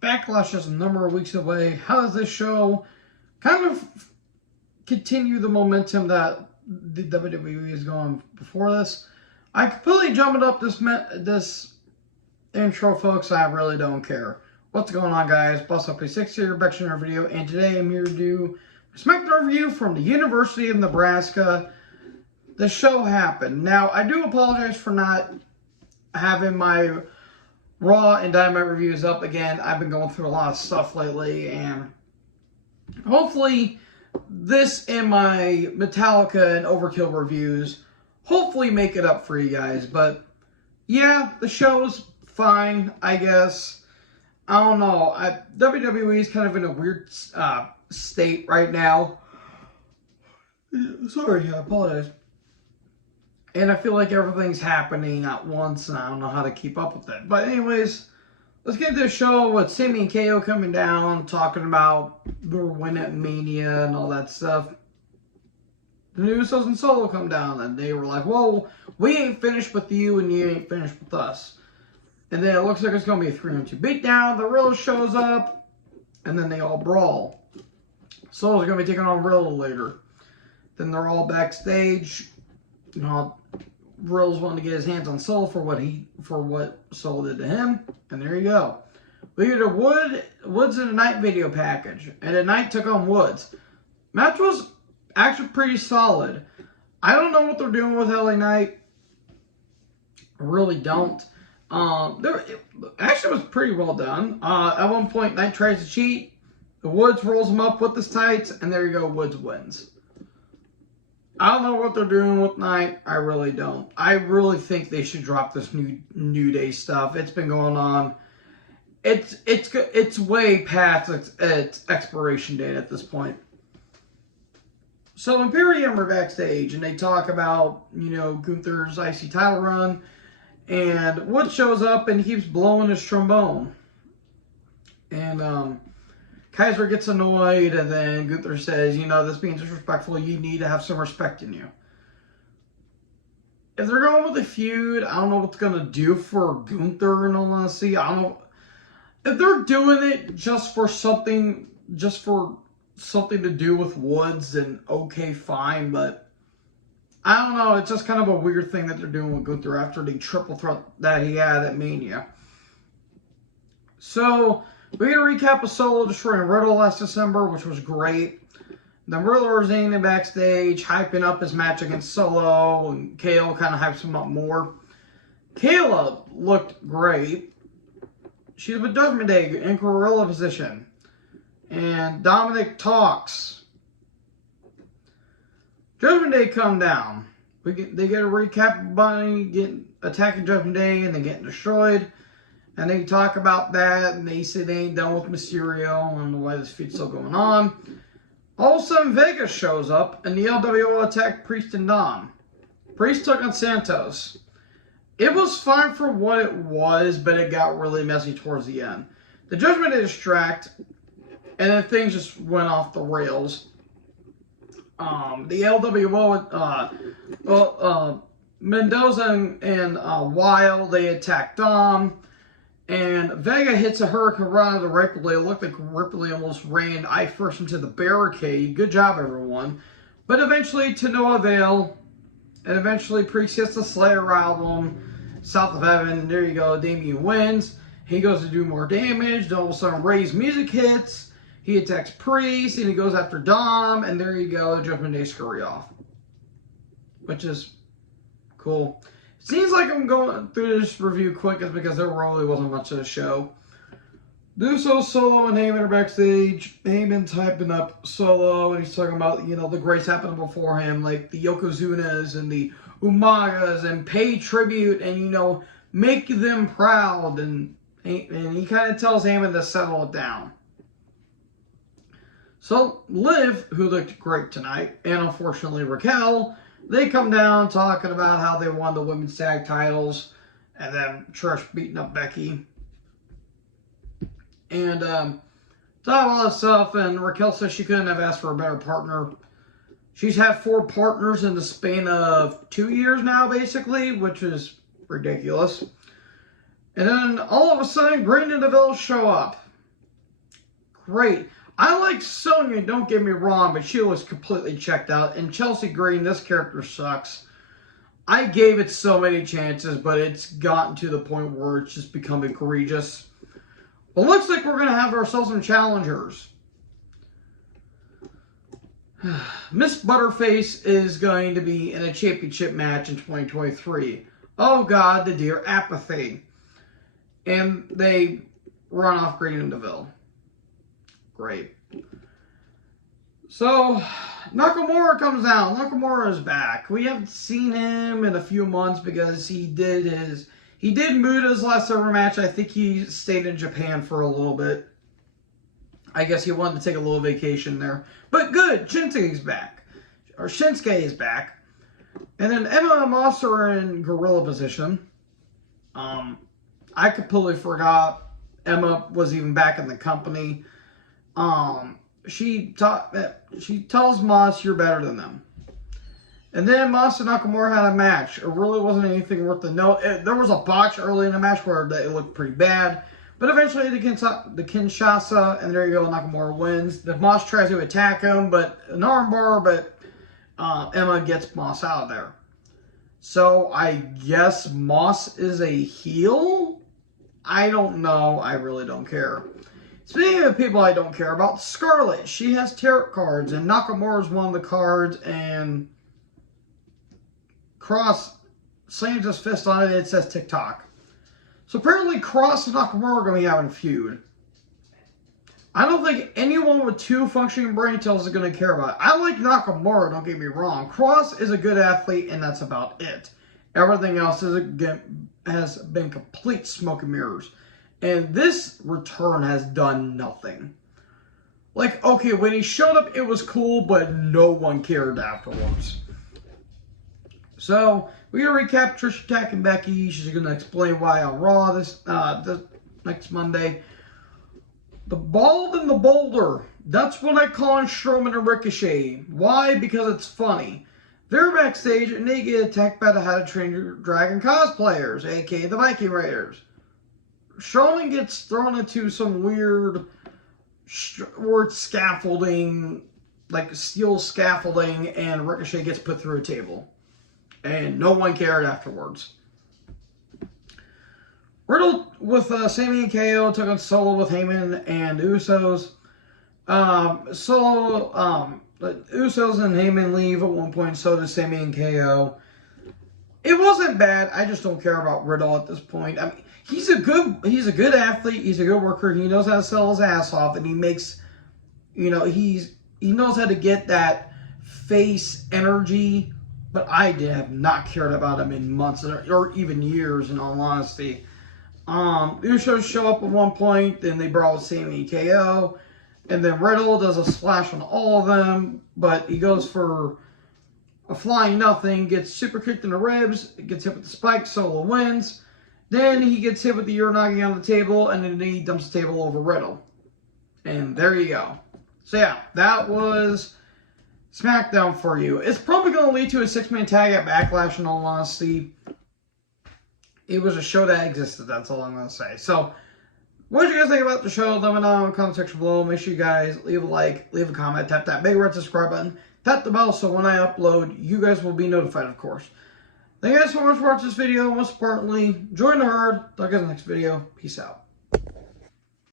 Backlash is a number of weeks away. How does this show kind of continue the momentum that the WWE is going before this? I completely jumped up this intro, folks. I really don't care. What's going on, guys? Boss Up 6 here, back to another video, and today I'm here to do a Smackdown review from the University of Nebraska. The show happened. Now, I do apologize for not having my Raw and Dynamite reviews up again. I've been going through a lot of stuff lately, and hopefully this and my Metallica and Overkill reviews hopefully make it up for you guys. But yeah, the show's fine, I guess. I don't know. WWE is kind of in a weird state right now. Sorry, I apologize. And I feel like everything's happening at once, and I don't know how to keep up with it. But anyways, let's get into the show with Sammy and KO coming down, talking about their win at Mania and all that stuff. The Usos and Solo come down, and they were like, "Whoa, we ain't finished with you, and you ain't finished with us." And then it looks like it's going to be a 3-on-2 beatdown. The Riddle shows up, and then they all brawl. Solo's going to be taking on Riddle later. Then they're all backstage. You know, Riddle's wanting to get his hands on Solo for what Solo did to him, and there you go. We get a Woods and a Knight video package, and a Knight took on Woods. Match was actually pretty solid. I don't know what they're doing with LA Knight. I really don't. It actually was pretty well done. At one point, Knight tries to cheat. The Woods rolls him up with his tights, and there you go. Woods wins. I don't know what they're doing with Knight. I really don't. I really think they should drop this New Day stuff. It's been going on. It's way past its expiration date at this point. So Imperium are backstage, and they talk about, you know, Gunther's IC title run. And Woods shows up, and he keeps blowing his trombone. And Kaiser gets annoyed, and then Gunther says, you know, this being disrespectful, you need to have some respect in you. If they're going with a feud, I don't know what's going to do for Gunther, in all honesty. I don't know. If they're doing it just for something to do with Woods, then okay, fine, but I don't know. It's just kind of a weird thing that they're doing with Gunther after the triple threat that he had at Mania. So we're going to recap of Solo destroying Riddle last December, which was great. Then Riddler is in backstage, hyping up his match against Solo, and KO kind of hypes him up more. Kayla looked great. She's with Judgment Day in gorilla position. And Dominic talks. Judgment Day come down. They get a recap of Bunny attacking Judgment Day and then getting destroyed. And they talk about that, and they say they ain't done with Mysterio and why this feud's still going on. All of a sudden, Vegas shows up, and the LWO attack Priest and Dom. Priest took on Santos. It was fine for what it was, but it got really messy towards the end. The Judgment Day distract, and then things just went off the rails. The LWO, Mendoza and Wild, they attacked Dom. And Vega hits a Hurricane Rana to Ripley. It looked like Ripley almost ran eye first into the barricade. Good job, everyone. But eventually, to no avail. And eventually, Priest gets the Slayer album, South of Heaven. There you go. Damien wins. He goes to do more damage. Then all of a sudden, Ray's music hits. He attacks Priest, and he goes after Dom. And there you go. Judgment Day scurry off. Which is cool. Seems like I'm going through this review quick is because there really wasn't much of the show. Usos, Solo, and Heyman are backstage. Heyman's hyping up Solo, and he's talking about, you know, the greats happening before him, like the Yokozunas and the Umagas, and pay tribute and, you know, make them proud. And he kind of tells Heyman to settle it down. So Liv, who looked great tonight, and unfortunately Raquel, they come down talking about how they won the women's tag titles, and then Trish beating up Becky. And talk all that stuff, and Raquel says she couldn't have asked for a better partner. She's had 4 partners in the span of 2 years now, basically, which is ridiculous. And then all of a sudden, Green and DeVille show up. great. I like Sonya, don't get me wrong, but she was completely checked out. And Chelsea Green, this character sucks. I gave it so many chances, but it's gotten to the point where it's just become egregious. But looks like we're going to have ourselves some challengers. Miss Butterface is going to be in a championship match in 2023. Oh God, the dear apathy. And they run off Green and DeVille. Great. So, Nakamura comes out. Nakamura is back. We haven't seen him in a few months because he did Muta's last ever match. I think he stayed in Japan for a little bit. I guess he wanted to take a little vacation there. But good, Shinsuke's back. Or Shinsuke is back. And then Emma and Moss are in gorilla position. I completely forgot Emma was even back in the company. She tells Moss, you're better than them. And then Moss and Nakamura had a match. It really wasn't anything worth the note. There was a botch early in the match where it looked pretty bad. But eventually the Kinshasa, and there you go, Nakamura wins. The Moss tries to attack him, but an armbar, but Emma gets Moss out of there. So I guess Moss is a heel? I don't know. I really don't care. Speaking of people I don't care about, Scarlett. She has tarot cards, and Nakamura's one of the cards, and Cross slams his fist on it, and it says TikTok. So apparently Cross and Nakamura are going to be having a feud. I don't think anyone with two functioning brain cells is going to care about it. I like Nakamura, don't get me wrong. Cross is a good athlete, and that's about it. Everything else has been complete smoke and mirrors. And this return has done nothing. Like, okay, when he showed up, it was cool, but no one cared afterwards. So, we're going to recap Trish attacking Becky. She's going to explain why on Raw this next Monday. The Bald and the Boulder. That's what I call Strowman and Ricochet. Why? Because it's funny. They're backstage and they get attacked by the How to Train Your Dragon cosplayers, aka the Viking Raiders. Strowman gets thrown into some weird scaffolding, like steel scaffolding, and Ricochet gets put through a table. And no one cared afterwards. Riddle with Sami and KO took on Solo with Heyman and Usos. Usos and Heyman leave at one point, so does Sami and KO. It wasn't bad. I just don't care about Riddle at this point. I mean, he's a good athlete. He's a good worker. He knows how to sell his ass off, and he makes, he knows how to get that face energy. But I have not cared about him in months or even years, in all honesty. Usos show up at one point, then they brawl with Sami and KO. And then Riddle does a splash on all of them, but he goes for a flying nothing, gets super kicked in the ribs, gets hit with the spike, Solo wins. Then he gets hit with the Uranagi on the table, and then he dumps the table over Riddle. And there you go. So yeah, that was Smackdown for you. It's probably going to lead to a 6-man tag at Backlash, in all honesty. It was a show that existed, that's all I'm going to say. So, what did you guys think about the show? Let me know in the comment section below. Make sure you guys leave a like, leave a comment, tap that big red subscribe button, tap the bell so when I upload, you guys will be notified, of course. Thank you guys so much for watching this video. Most importantly, join the herd. Talk to you guys in the next video. Peace out.